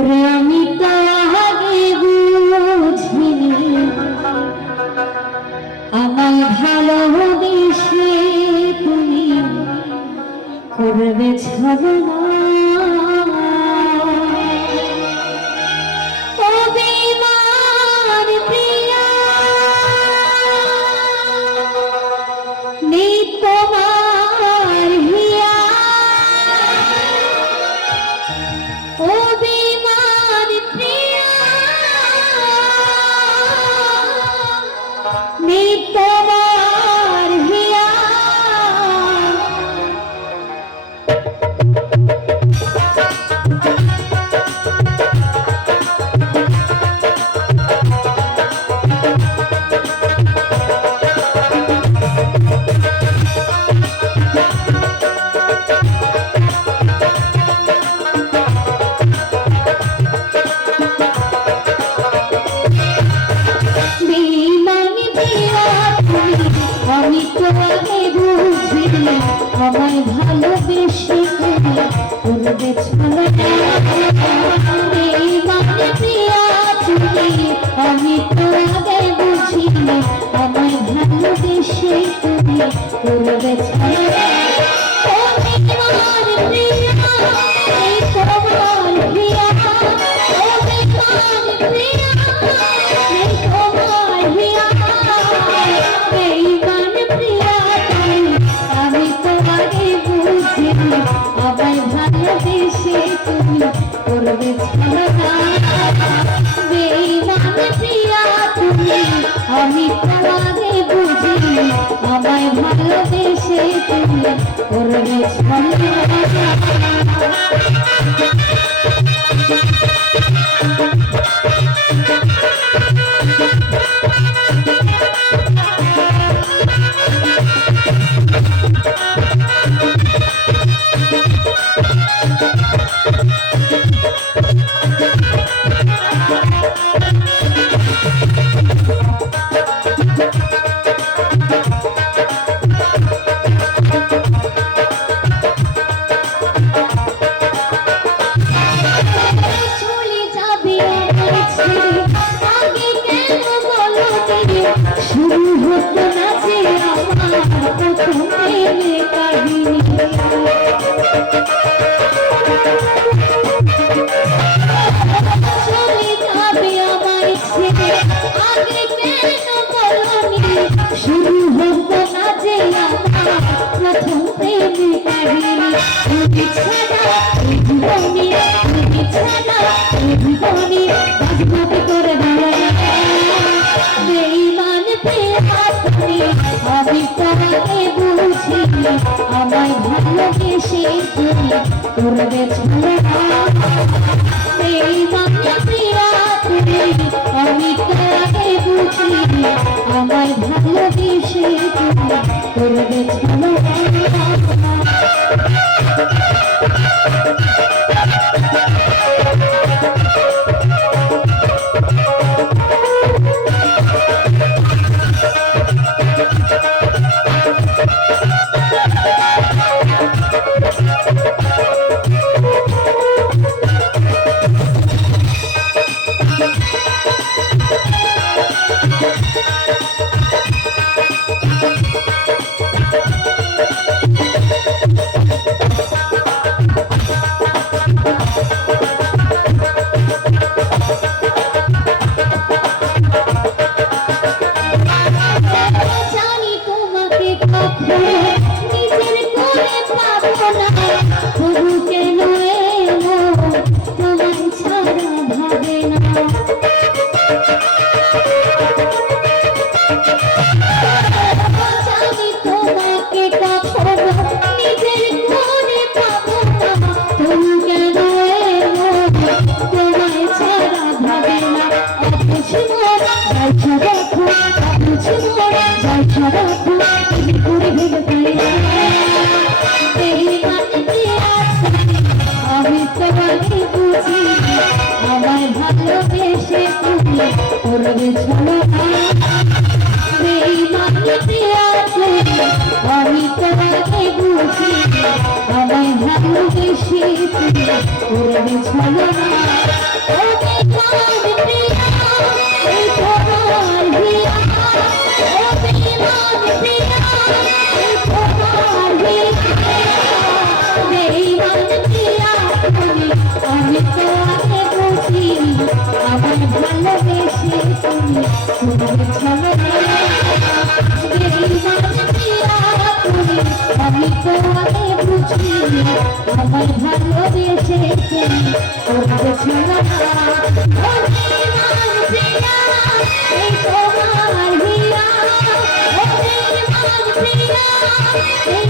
ওরে আমি তো আগে বুঝিনি আমায় ভালোবেসে তুমি করবে ছলনা। ও বেঈমান প্রিয়া, নেই তোমার হিয়া। ও বেঈমান প্রিয়া, নেই তোমার হিয়া। আমি তোমাকে বুঝিনি আমায় ভালোবেসে তুমি করবে ছলনা। বেঈমান প্রিয়া তুমি, আমি তোমাকে বুঝিনি আমায় ভালোবেসে তুমি করবে ছলনা। ও বেঈমান প্রিয়া, এই তোমার হিয়া। ও বেঈমান প্রিয়া, এই তোমার হিয়া। বেঈমান প্রিয়া তুমি, আমি তোমাকে বুঝিনি আমায় ভালোবেসে তুমি করবে ছলনা। বেঈমান প্রিয়া তুমি, আমি তোমাকে বুঝিনি আমায় ভালোবেসে তুমি করবে ছলনা। শুরু হতো না যে আমার প্রথম প্রেমের কাহিনী। চলে যাবে আমার ছেড়ে আগে কেন বলনি। শুরু হতো না যে আমার প্রথম প্রেমের কাহিনী। তুমি ছাড়া এই জীবনে, তুমি ছাড়া এই জীবনে বাজবাবে করে দাঁড়ায়। বেঈমান প্রিয়া তুমি, আমি তোমাকে বুঝিনি আমায় ভালোবেসে তুমি করবে ছলনা। বেঈমান প্রিয়া তুমি, আমি তোমাকে বুঝিনি আমায় ভালোবেসে তুমি করবে ছলনা। জানি তোমাকে কখনো নিজের করে পাবো না, তবু কেন এলো তোমায় ছাড়া ভাবে না। জানি তোমাকে কখনো নিজের করে পাবো না, তবু কেন এলো তোমায় ছাড়া ভাবে না। অথচ মোরা যাইছো দেখো, অথচ মোরা যাইছো দেখো, তুমি করে ভেবে পাই না। বেঈমান প্রিয়া তুমি, আমি তোমাকে বুঝিনি আমায় ভালোবেসে তুমি করবে ছলনা। বেঈমান প্রিয়া তুমি, আমি তোমাকে বুঝিনি আমায় ভালোবেসে তুমি করবে ছলনা। তো আমি বুঝি আমার ভালোবেসেছে তোমাকে ছিল না প্রিয়া এই তোমার হিয়া প্রিয়া এই